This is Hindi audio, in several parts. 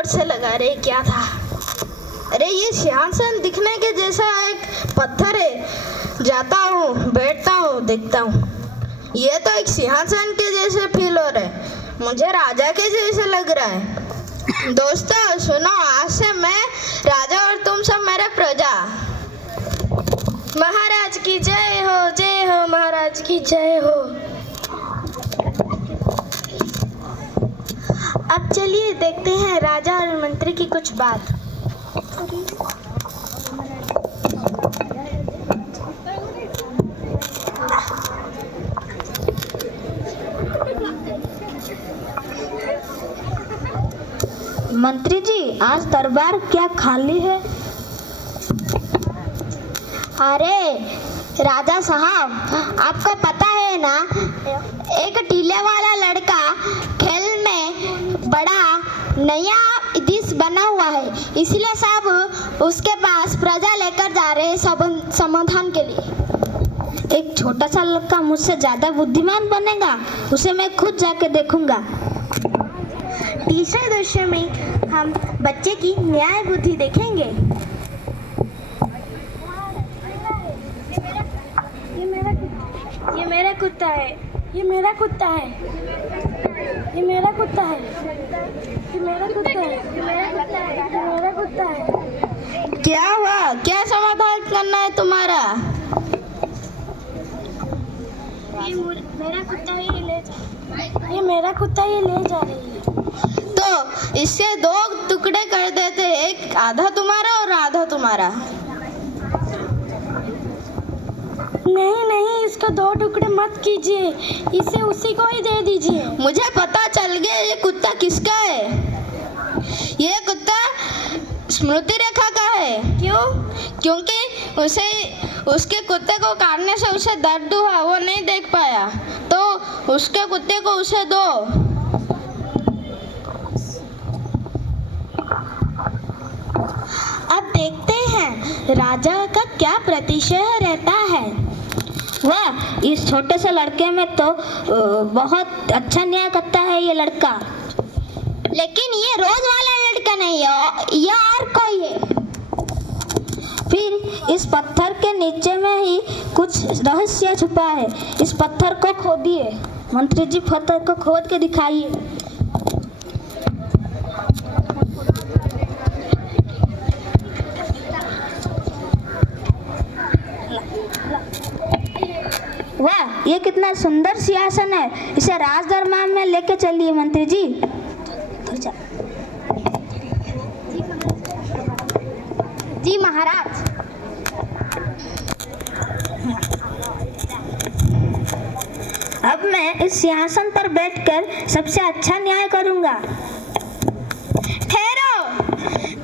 जोर से लगा रहे। क्या था? अरे ये सिंहासन दिखने के जैसा एक पत्थर है। जाता हूँ, बैठता हूँ, देखता हूँ। ये तो एक सिंहासन के जैसे फील हो रहा है। मुझे राजा के जैसे लग रहा है। दोस्तों सुनो, आज से मैं राजा और तुम सब मेरे प्रजा। महाराज की जय हो, महाराज की जय हो। अब चलिए देखते हैं राजा और मंत्री की कुछ बात। मंत्री जी, आज दरबार क्या खाली है? अरे राजा साहब, आपको पता है ना, एक टीले वाला लड़का खेल में बड़ा नया डिश बना हुआ है, इसलिए सब उसके पास प्रजा लेकर जा रहे हैं समाधान के लिए। एक छोटा सा लड़का मुझसे ज्यादा बुद्धिमान बनेगा, उसे मैं खुद जाके देखूंगा। तीसरे दृश्य में हम बच्चे की न्याय बुद्धि देखेंगे। ये मेरा कुत्ता है, ये मेरा कुत्ता है, ये मेरा कुत्ता है, ये मेरा कुत्ता है, ये मेरा कुत्ता है। क्या हुआ? क्या समाधान करना है तुम्हारा? ये मेरा कुत्ता ही ले जा, ये मेरा कुत्ता ही ले जा रही है। तो इससे दो टुकड़े कर देते, एक आधा तुम्हारा और आधा तुम्हारा। नहीं, इसका दो टुकड़े मत कीजिए, इसे उसी को ही दे दीजिए। मुझे पता चल गया ये कुत्ता किसका है। ये कुत्ता स्मृति रेखा का है। क्यों? क्योंकि उसके कुत्ते को काटने से उसे दर्द हुआ, वो नहीं देख पाया, तो उसके कुत्ते को उसे दो। अब देखते हैं राजा का क्या प्रतिशय रहता है। वाह, इस छोटे से लड़के में तो बहुत अच्छा न्याय करता है ये लड़का। लेकिन ये रोज वाला लड़का नहीं है, ये और कोई है। फिर इस पत्थर के नीचे में ही कुछ रहस्य छुपा है। इस पत्थर को खोदिए। मंत्री जी, पत्थर को खोद के दिखाइए। वाह, ये कितना सुंदर सिंहासन है। इसे राज दरबार में लेके चलिए मंत्री जी। जी महाराज। अब मैं इस सिंहासन पर बैठकर सबसे अच्छा न्याय करूंगा। ठहरो,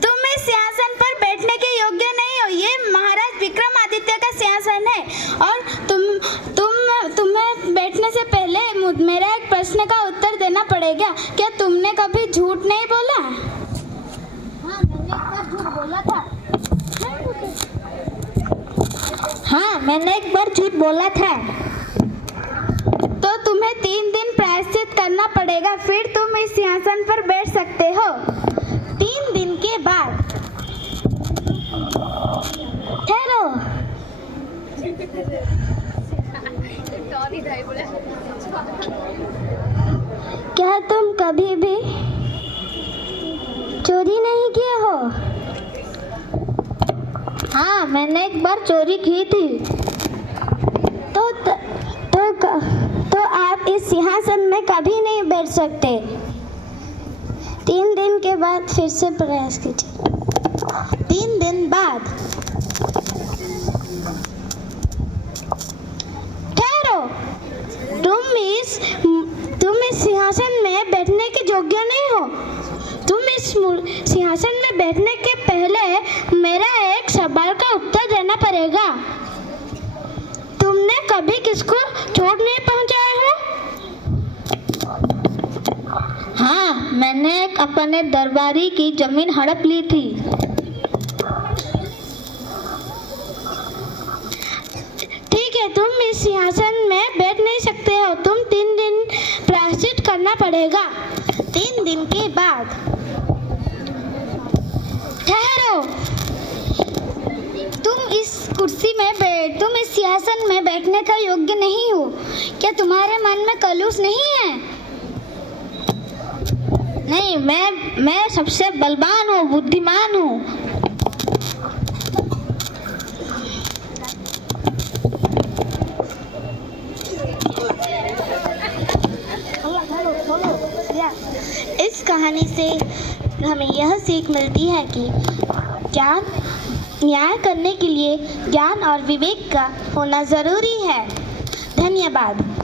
तुम इस सिंहासन पर बैठने के योग्य नहीं हो। ये महाराज विक्रमादित्य का सिंहासन है और तुम्हें बैठने से पहले मेरा एक प्रश्न का उत्तर देना पड़ेगा। क्या तुमने कभी झूठ नहीं बोला? हाँ, मैंने एक बार झूठ बोला था। तो तुम्हें 3 दिन प्रायश्चित करना पड़ेगा, फिर तुम इस सिंहासन पर बैठ सकते हो। 3 दिन के बाद। ठहरो, क्या तुम कभी भी चोरी नहीं किए हो? हाँ, मैंने एक बार चोरी की थी। तो आप इस सिंहासन में कभी नहीं बैठ सकते। 3 दिन के बाद फिर से प्रयास कीजिए। 3 दिन बाद। ठहरो, तुम इस सिंहासन में बैठने के योग्य नहीं हो। तुम इस सिंहासन में बैठने के पहले मेरा एक सवाल का उत्तर देना पड़ेगा। तुमने कभी किसको चोट नहीं पहुंचाया हो? हाँ, मैंने अपने दरबारी की जमीन हड़प ली थी। ठीक है, तुम इस सिंहासन में बैठ नहीं सकते हो। तुम 3 दिन प्रायश्चित करना पड़ेगा। 3 दिन के बाद। कुर्सी में तुम इस सिंहासन में बैठने का योग्य नहीं हो। क्या तुम्हारे मन में कलुष नहीं है? नहीं, मैं सबसे बलवान हूँ, बुद्धिमान हूँ। इस कहानी से हमें यह सीख मिलती है कि न्याय करने के लिए ज्ञान और विवेक का होना ज़रूरी है। धन्यवाद।